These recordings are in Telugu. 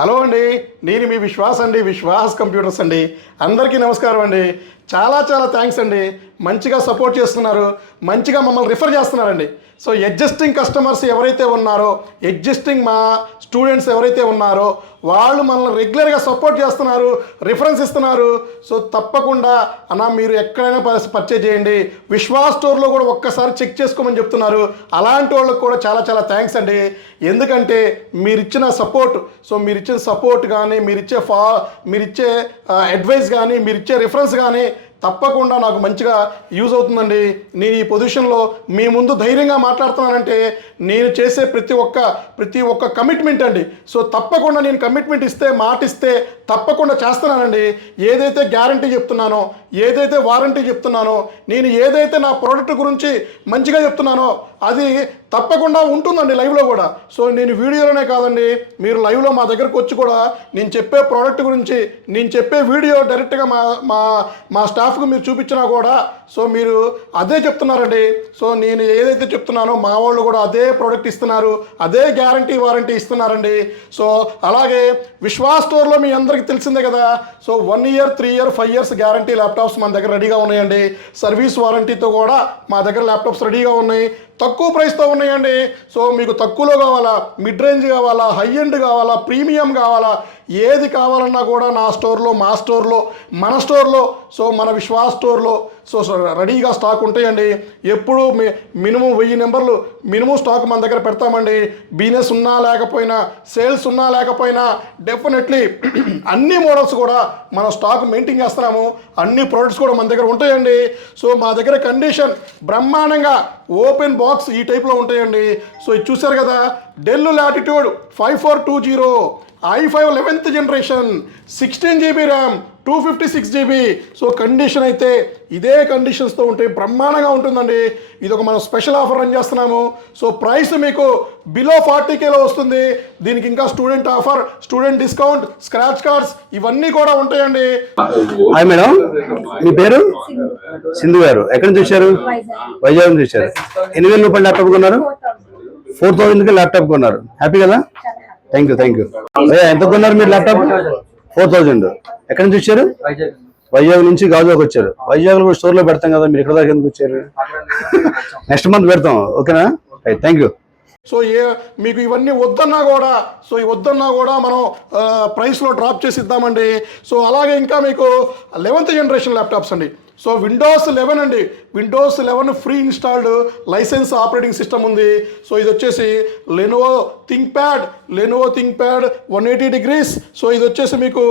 హలో అండి, నేను మీ విశ్వాస్ అండి, విశ్వాస్ కంప్యూటర్స్ అండి. అందరికీ నమస్కారం అండి. చాలా థ్యాంక్స్ అండి. మంచిగా సపోర్ట్ చేస్తున్నారు, మంచిగా మమ్మల్ని రిఫర్ చేస్తున్నారండి. సో ఎగ్జిస్టింగ్ కస్టమర్స్ ఎవరైతే ఉన్నారో, ఎగ్జిస్టింగ్ మా స్టూడెంట్స్ ఎవరైతే ఉన్నారో వాళ్ళు మనల్ని రెగ్యులర్గా సపోర్ట్ చేస్తున్నారు, రిఫరెన్స్ ఇస్తున్నారు. సో తప్పకుండా అన్న మీరు ఎక్కడైనా పర్చేజ్ చేయండి, విశ్వాస్ స్టోర్లో కూడా ఒక్కసారి చెక్ చేసుకోమని చెప్తున్నారు. అలాంటి వాళ్ళకి కూడా చాలా థ్యాంక్స్ అండి. ఎందుకంటే మీరు ఇచ్చిన సపోర్ట్, సో మీరు ఇచ్చిన సపోర్ట్ కానీ, మీరిచ్చే అడ్వైస్ కానీ, మీరు ఇచ్చే రిఫరెన్స్ కానీ తప్పకుండా నాకు మంచిగా యూజ్ అవుతుందండి. నేను ఈ పొజిషన్లో మీ ముందు ధైర్యంగా మాట్లాడుతున్నానంటే నేను చేసే ప్రతి ఒక్క కమిట్మెంట్ అండి. సో తప్పకుండా నేను కమిట్మెంట్ ఇస్తే, మాట ఇస్తే తప్పకుండా చేస్తున్నానండి. ఏదైతే గ్యారంటీ చెప్తున్నానో, ఏదైతే వారంటీ చెప్తున్నానో, నేను ఏదైతే నా ప్రోడక్ట్ గురించి మంచిగా చెప్తున్నానో అది తప్పకుండా ఉంటుందండి లైవ్లో కూడా. సో నేను వీడియోలోనే కాదండి, మీరు లైవ్లో మా దగ్గరకు వచ్చి కూడా నేను చెప్పే ప్రోడక్ట్ గురించి, నేను చెప్పే వీడియో డైరెక్ట్గా మా స్టాఫ్కి మీరు చూపించినా కూడా సో మీరు అదే చెప్తున్నారండి. సో నేను ఏదైతే చెప్తున్నానో మా వాళ్ళు కూడా అదే ప్రోడక్ట్ ఇస్తున్నారు, అదే గ్యారంటీ వారంటీ ఇస్తున్నారండి. సో అలాగే విశ్వాస్ స్టోర్లో మీ అందరికీ తెలిసిందే కదా. So 1 year, 3 year, 5 years guarantee laptops మన దగ్గర రెడీగా ఉన్నాయండి. సర్వీస్ వారంటీతో కూడా మా దగ్గర ల్యాప్టాప్స్ రెడీగా ఉన్నాయి, తక్కువ ప్రైస్తో ఉన్నాయండి. సో మీకు తక్కువలో కావాలా, మిడ్ రేంజ్ కావాలా, హై ఎండ్ కావాలా, ప్రీమియం కావాలా, ఏది కావాలన్నా కూడా నా స్టోర్లో, మా స్టోర్లో, మన స్టోర్లో, సో మన విశ్వాస్ స్టోర్లో సో రెడీగా స్టాక్ ఉంటాయండి. ఎప్పుడు మినిమం 1000 నెంబర్లు మినిమం స్టాక్ మన దగ్గర పెడతామండి. బిజినెస్ ఉన్నా లేకపోయినా, సేల్స్ ఉన్నా లేకపోయినా డెఫినెట్లీ అన్ని మోడల్స్ కూడా మన స్టాక్ మెయింటైన్ చేస్తున్నాము. అన్ని ప్రోడక్ట్స్ కూడా మన దగ్గర ఉంటాయండి. సో మా దగ్గర కండిషన్ బ్రహ్మాండంగా ఓపెన్ బాక్స్ ఈ టైప్లో ఉంటాయండి. సో ఇది చూసారు కదా, del latitude 5420 i5 11th generation 16 GB RAM 256 GB. So condition అయితే ఇదే కండిషన్స్తో ఉంటే బ్రహ్మాండంగా ఉంటుందండి. ఇది ఒక మనం స్పెషల్ ఆఫర్ రన్ చేస్తున్నాము. సో ప్రైస్ మీకు బిలో 40Kలో వస్తుంది. దీనికి ఇంకా student offer, student discount, scratch cards ఇవన్నీ కూడా ఉంటాయండి. హాయ్ మేడం, మీ పేరు? సింధు గారు. ఎక్కడి నుంచి వచ్చారు? వైజాగ్ నుంచి వచ్చారు. 8,000 రూపాయలు ల్యాప్టాప్ కొన్నారు, 4,000కి ల్యాప్టాప్ కొన్నారు. హ్యాపీ కదా? Thank you. ఎంత కొన్నారు మీరు ల్యాప్టాప్? 4,000. ఎక్కడి నుంచి వచ్చారు? వైజాగ్ నుంచి గాజువాక్ వచ్చారు. వైజాగ్ లో స్టోర్ లో పెడతాం కదా, మీరు ఇక్కడ దాకా ఎందుకు వచ్చారు? నెక్స్ట్ మంత్ పెడతాం, ఓకేనా? Thank you. సో మీకు ఇవన్నీ వద్దన్నా కూడా మనం ప్రైస్లో డ్రాప్ చేసి ఇద్దామండి. సో అలాగే ఇంకా మీకు 11th generation ల్యాప్టాప్స్ అండి. సో Windows 11 అండి, Windows 11 free installed license operating system ఉంది. సో ఇది వచ్చేసి లెనోవో థింక్ప్యాడ్ 180 degrees. సో ఇది వచ్చేసి మీకు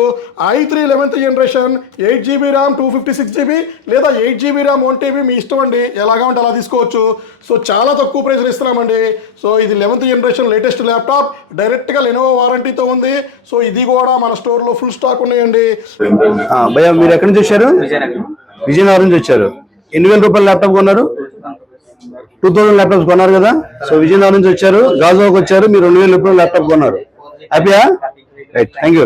i3 11th generation 8 GB RAM 256 GB లేదా 8 GB ర్యామ్ 1 TB మీ ఇష్టం అండి, ఎలాగా ఉంటే అలా తీసుకోవచ్చు. సో చాలా తక్కువ ప్రైస్లో ఇస్తున్నామండి. సో ఇది 11th generation లేటెస్ట్ ల్యాప్టాప్, డైరెక్ట్గా లెనోవో వారంటీతో ఉంది. సో ఇది కూడా మన స్టోర్లో ఫుల్ స్టాక్ ఉన్నాయండి. భయ్యా మీరు ఎక్కడి నుంచి వచ్చారు? విజయనగరం నుంచి వచ్చారు. 8,000 రూపాయల ల్యాప్టాప్ కొన్నారు, 2,000 ల్యాప్టాప్స్ కొన్నారు కదా. సో విజయనగరం నుంచి వచ్చారు, గాజువాక్ వచ్చారు, మీరు 2,000 రూపాయల ల్యాప్టాప్ కొన్నారు. హ్యాపీయా? Right, thank you.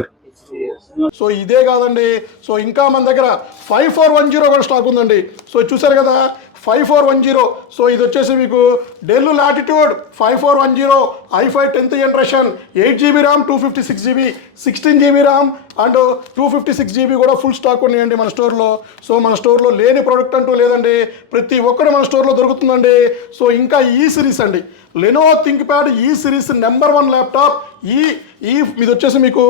సో ఇదే కాదండి, సో ఇంకా మన దగ్గర 5410 కూడా స్టాక్ ఉందండి. సో చూసారు కదా 5410. సో ఇది వచ్చేసి మీకు del latitude 5410 i5 10th generation 8 GB RAM 256 GB 16 GB RAM and 256 GB కూడా ఫుల్ స్టాక్ ఉన్నాయండి మన స్టోర్లో. సో మన స్టోర్లో లేని ప్రోడక్ట్ అంటూ లేదండి, ప్రతి ఒక్కరు మన స్టోర్లో దొరుకుతుందండి. సో ఇంకా ఈ సిరీస్ అండి, లెనోవో థింక్ప్యాడ్ ఈ సిరీస్ నెంబర్ 1 ల్యాప్టాప్. ఇది వచ్చేసి మీకు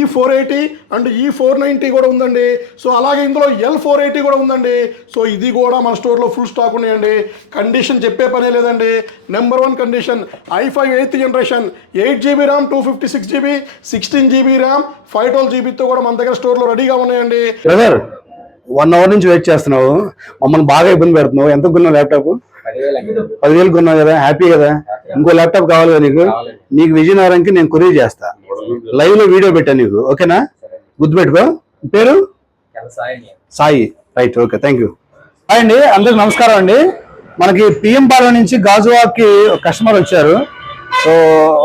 E480 అండ్ E490 కూడా ఉందండి. సో అలాగే ఇందులో L480 కూడా ఉందండి. సో ఇది కూడా మన స్టోర్లో ఫుల్ స్టాక్ ఉన్నాయండి. కండిషన్ చెప్పే పనే లేదండి, number 1 condition. i5 8th generation 8 GB RAM 256 GB 16 GB RAM 512 GBతో కూడా మన దగ్గర స్టోర్లో రెడీగా ఉన్నాయండి. 1 hour నుంచి వెయిట్ చేస్తున్నావు, మమ్మల్ని బాగా ఇబ్బంది పెడుతున్నావు. ఎంత కొన్నావు ల్యాప్టాప్? 10,000 కొన్నావు కదా, హ్యాపీ కదా? ఇంకో ల్యాప్టాప్ కావాలి కదా నీకు విజయనగరంకి నేను కొరియర్ చేస్తా, లైవ్ లో వీడియో పెట్టా నీకు, ఓకేనా? గుర్తుపెట్టుకో. పేరు? Sai. Right, okay, thank you. Hi అండి, అందరికి నమస్కారం అండి. మనకి పిఎం పాలెం నుంచి గాజువాక్కి కస్టమర్ వచ్చారు. సో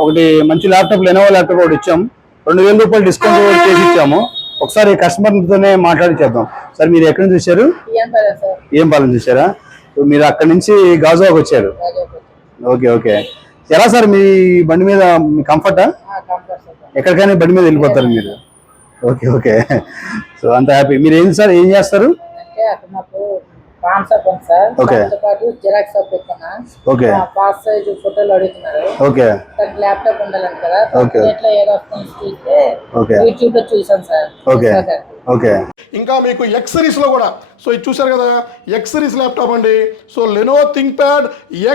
ఒకటి మంచి ల్యాప్టాప్, లెనోవో ల్యాప్టాప్ ఒకటి ఇచ్చాము, 2,000 రూపాయలు డిస్కౌంట్ చేసి ఇచ్చాము. ఒకసారి కస్టమర్తోనే మాట్లాడి చేద్దాం. సార్ మీరు ఎక్కడి నుంచి వచ్చారు? పిఎం పాలెం చూసారా? మీరు అక్కడి నుంచి గాజువాక్ వచ్చారు. ఓకే. ఎలా సార్ మీ బండి మీద మీ కంఫర్టా? ఎక్కడికైనా బండి మీద వెళ్ళిపోతారు మీరు. Okay okay. సో అంత హ్యాపీ. మీరు ఏంటి సార్, ఏం చేస్తారు? అంటే అక్కడ మాకు పాన్ షాప్ ఉంది సార్. ఓకే. దాంతో పాటు జిరాక్స్ షాప్ పెట్టుకున్నా. ఓకే. పాస్ సైజ్ ఫోటోలు అడుగుతున్నారు. ఓకే. దానికి ల్యాప్టాప్ ఉండాలంట కదా. ఓకే. ఎట్లా ఏదో వస్తుంది చూస్తే ఓకే. యూట్యూబ్ లో చూసాను సార్. Okay okay. ఇంకా మీకు ఎక్స్ సిరీస్లో కూడా, సో ఇది చూసారు కదా, ఎక్స్ సిరీస్ ల్యాప్టాప్ అండి. సో లెనోవో థింక్ప్యాడ్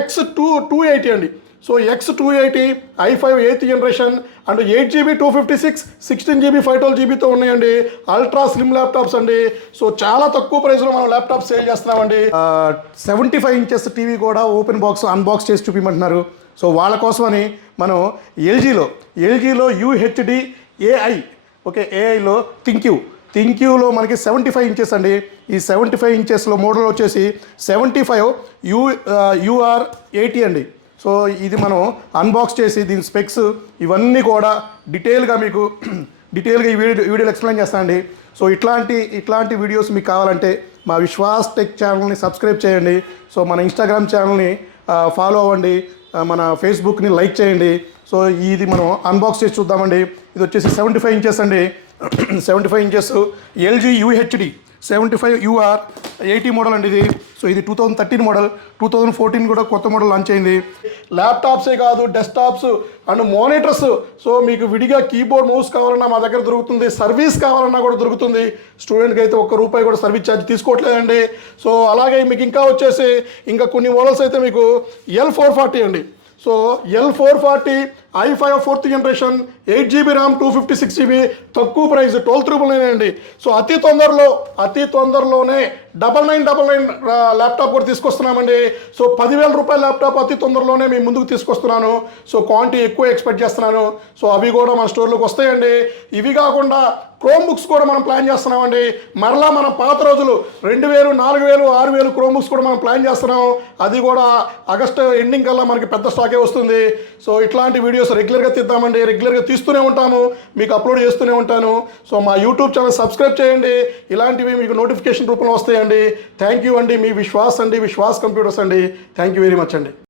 X280 అండి. So X280 i5 8th generation and 8GB 256 16GB 512GBతో ఉన్నాయండి. అల్ట్రా స్లిమ్ ల్యాప్టాప్స్ అండి. సో చాలా తక్కువ ప్రైస్లో మనం ల్యాప్టాప్ సేల్ చేస్తున్నామండి. 75 ఇంచెస్ టీవీ కూడా ఓపెన్ బాక్స్ అన్బాక్స్ చేసి చూపించమంటున్నారు. సో వాళ్ళ కోసమని మనం ఎల్జీలో UHD AI, ఓకే, ఏఐలో థింక్యూలో మనకి 75 ఇంచెస్ అండి. ఈ 75 ఇంచెస్లో మోడల్ వచ్చేసి 75 UR80 అండి. సో ఇది మనం అన్బాక్స్ చేసి దీని స్పెక్స్ ఇవన్నీ కూడా డీటెయిల్గా ఈ వీడియోలో ఎక్స్ప్లెయిన్ చేస్తానండి. సో ఇట్లాంటి వీడియోస్ మీకు కావాలంటే మా విశ్వాస్ టెక్ ఛానల్ని సబ్స్క్రైబ్ చేయండి. సో మన ఇన్స్టాగ్రామ్ ఛానల్ని ఫాలో అవ్వండి, మన ఫేస్బుక్ని లైక్ చేయండి. సో ఇది మనం అన్బాక్స్ చేసి చూద్దామండి. ఇది వచ్చేసి 75 ఇంచెస్ అండి. 75 inches LG UHD 75 UR80 model అండి ఇది. సో ఇది 2013 మోడల్. 2014 కూడా కొత్త మోడల్ లాంచ్ అయింది. ల్యాప్టాప్సే కాదు, డెస్క్టాప్స్ అండ్ మానిటర్స్. సో మీకు విడిగా కీబోర్డ్ మౌస్ కావాలన్నా మా దగ్గర దొరుకుతుంది. సర్వీస్ కావాలన్నా కూడా దొరుకుతుంది. స్టూడెంట్కి అయితే ₹1 కూడా సర్వీస్ ఛార్జ్ తీసుకోవట్లేదండి. సో అలాగే మీకు ఇంకా వచ్చేసి ఇంకా కొన్ని మోడల్స్ అయితే మీకు L440 అండి. So L440 i5 4th generation 8GB RAM 256GB తక్కువ ప్రైస్ 12,999 అండి. సో అతి తొందరలోనే 9999 ల్యాప్టాప్ కూడా తీసుకొస్తున్నామండి. సో ₹10,000 ల్యాప్టాప్ అతి తొందరలోనే మీ ముందుకు తీసుకొస్తున్నాను. సో క్వాంటిటీ ఎక్కువ ఎక్స్పెక్ట్ చేస్తున్నాను. సో అవి కూడా మన స్టోర్లోకి వస్తాయండి. ఇవి కాకుండా క్రోమ్ బుక్స్ కూడా మనం ప్లాన్ చేస్తున్నామండి. మరలా మన పాత రోజులు 2000, 4000, 6000 క్రోమ్ బుక్స్ కూడా మనం ప్లాన్ చేస్తున్నాం. అది కూడా ఆగస్టు ఎండింగ్ కల్లా మనకి పెద్ద స్టాకే వస్తుంది. సో ఇట్లాంటి వీడియోస్ రెగ్యులర్గా తీద్దామండి. రెగ్యులర్గా తీస్తూనే ఉంటాము, మీకు అప్లోడ్ చేస్తూనే ఉంటాను. సో మా యూట్యూబ్ ఛానల్ సబ్స్క్రైబ్ చేయండి. ఇలాంటివి మీకు నోటిఫికేషన్ రూపంలో వస్తాయండి. థ్యాంక్ యూ అండి. మీ విశ్వాస్ కంప్యూటర్స్ అండి. థ్యాంక్ యూ వెరీ మచ్ అండి.